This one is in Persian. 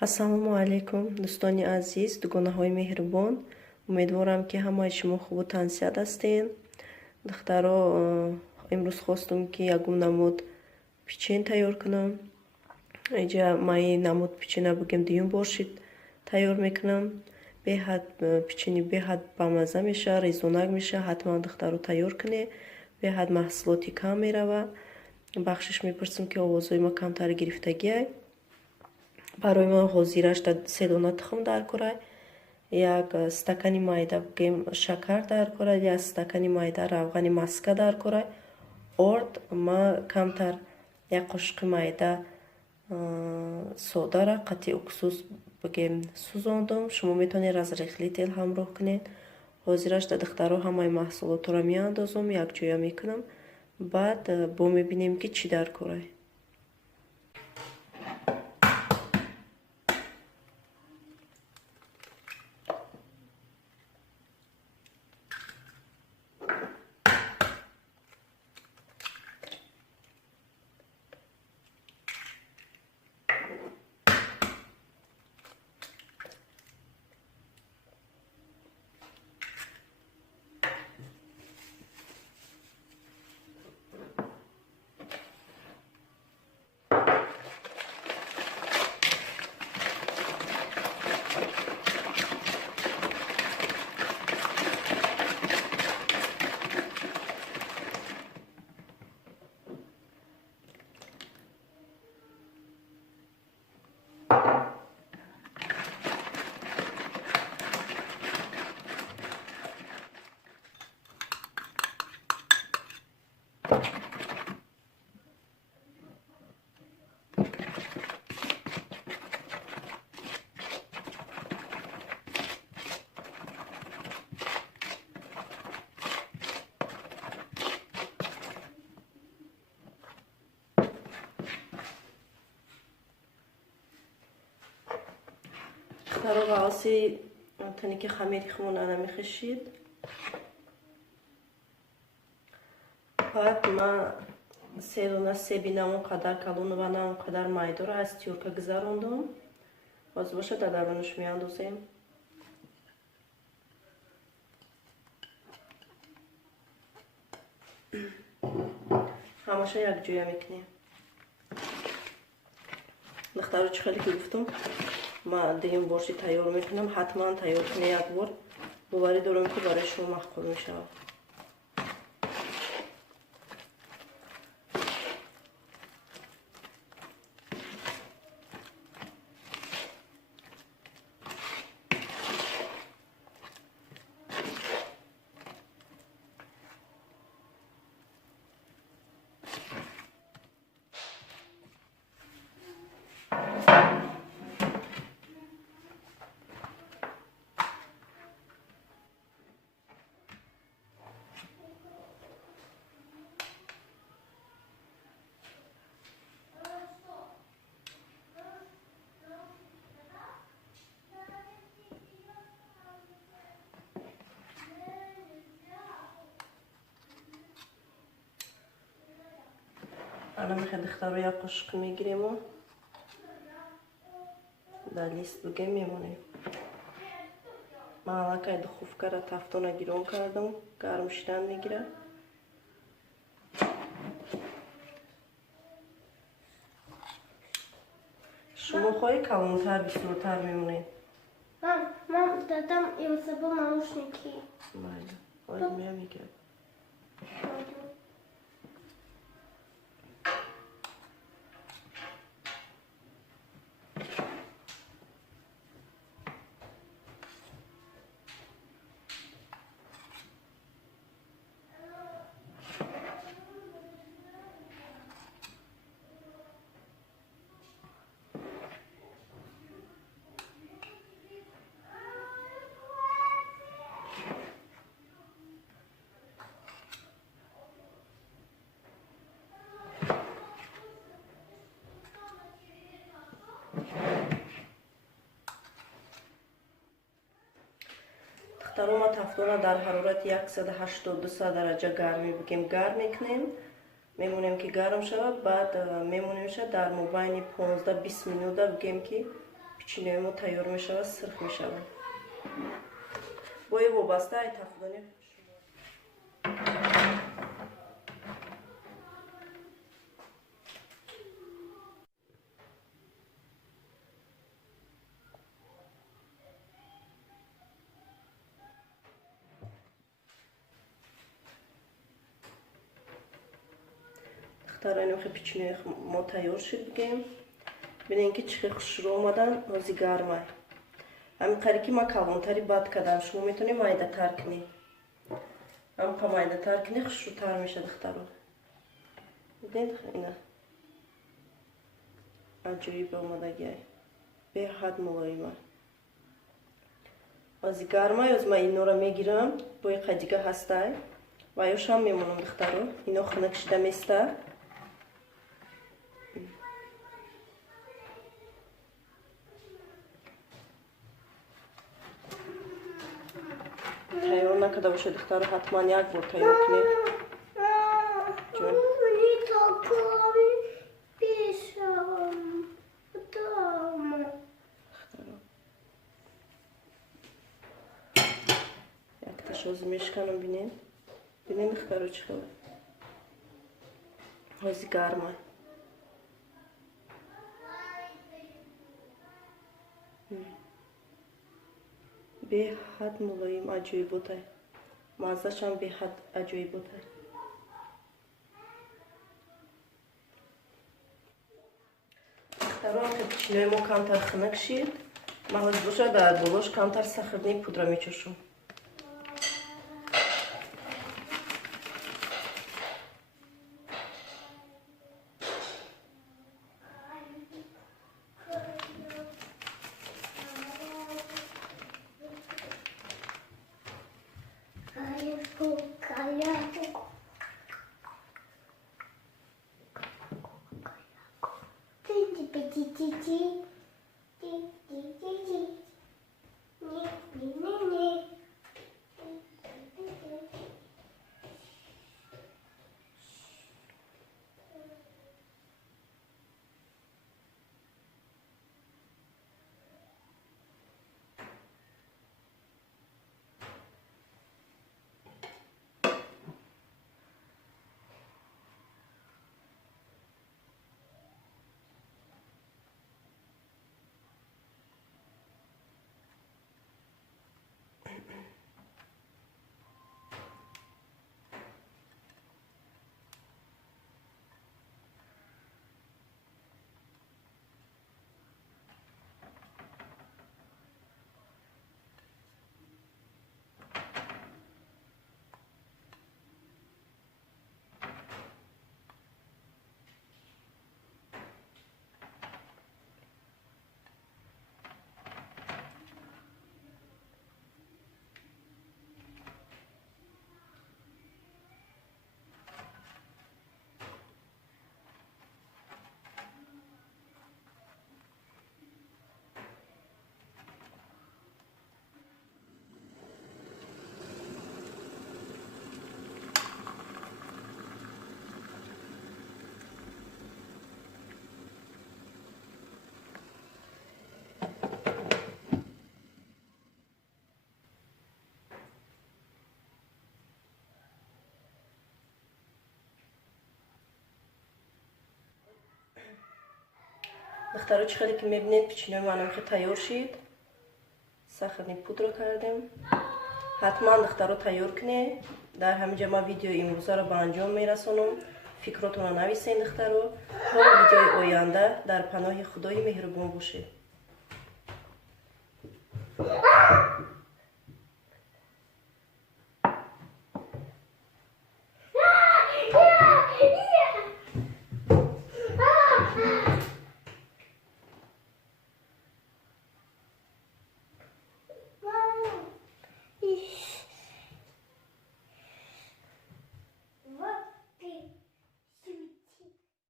ассалому алайкум дӯстони азиз, дугонаҳои меҳрубон. Умедворам ки ҳамаи шумо хубу тансият ҳастед. Духтаро имрӯз хостум ки ягон намуд печен тайёр кунам. Инҷа ман ин намуд печена бигем дуюм бор шид тайёр мекунам. Беҳад печени беҳад бамаза меша, резунак меша. Ҳатман духтаро тайёр куне. Беҳад маҳсулоти кам мерава. Бахшиш мепурсим ки овозҳои ма камтари гирифтагиай. Барои ман ҳозираш 3 дона тухм дар курай, 1 стакани майда бигем шакар дар курай, 1 стакани майда равғани маска дар курай, орд ма камтар 1 қошиқи майда содара қатъи уксус бигем сӯзондум. Шумо метавонед аз рихли тел ҳамроҳ кунед. Ҳозираш да духтаро ҳамаи маҳсулотро меандозам, якҷоя мекунам. Баъд бо мебинем ки чӣ дар курай. Духтаро ва оси тани ки хамири хумон ана мехишид. Баъд ман 3 дона себи на он қадар калон ва на он қадар майдоро аз тюрка гузарондум. Боз боша дар дарунаш меандозем. ҳамаша якҷоя мекунем. духтаро чӣ хеле ки гуфтум ман дуюм борши тайёр мекунам. ҳатман тайёр кунед як бор. боварӣ дорам ки барои шумо маъқул мешавад. Ана мехе духтаро як қошиқ мегирему дар лист бигем мемонем. Ман аллакай духовкаро тафтона гирон кардам, гарм шидан мегирад. шумо хоҳӣ калонтар бисёртар мемонед? Мам дадам я забыл наушники. Майда ҳозир меам мегирад. Духтаро тафтона дар ҳарорати 182 дараҷа гармӣ бигем гарм мекунем. Мемонем ки гарм шавад, баъд мемонемша дар мобайни 15-20 минута бигем ки печенье мо тайёр мешавад, сирх мешавад. Бои вобаста ай тафдони духтарайни хе печенье мо тайёр шуд бигем. Бинен ки чӣ хел хушрӯ омадан, ҳозир гармай. Ҳамин қари ки ман калонтари бад кардам, шумо метавонед майдатар кунед. Ҳамқа майдатар кунед, хушрӯтар меша духтаро. Дидед ина аҷоиб омадагиай. Беҳад мулоима. Ҳозир гармай, ҳозир ман инора мегирам, бои қадига ҳастай. Ва ёшам мемонам духтаро. Ино хунак шида места. تایور نکرده باشه دختر حتما یک بار تایور کنه. جون یک تاشوز میشکنم بینین. بینین دختر چی خبر. هازی گرمه. به‌حد ملایم عجیب بوده. مزه‌ش هم به‌حد عجیب بوده. دختران که پیچنه‌ی ما کمتر خنک شید. محض باشه در بالاش کمتر ساخرنی پودر میچوشم. دخترها چه خیلی که میبینید پیچینه منم که تیار شید. ساخرنی پودر کردیم. حتما دخترها تیار کنید. در همینجا ما ویدیو امروزه رو به انجام میرسونم. فکراتون رو نویسین دخترها. تا ویدیوی آینده در پناه خدای مهربان باشید.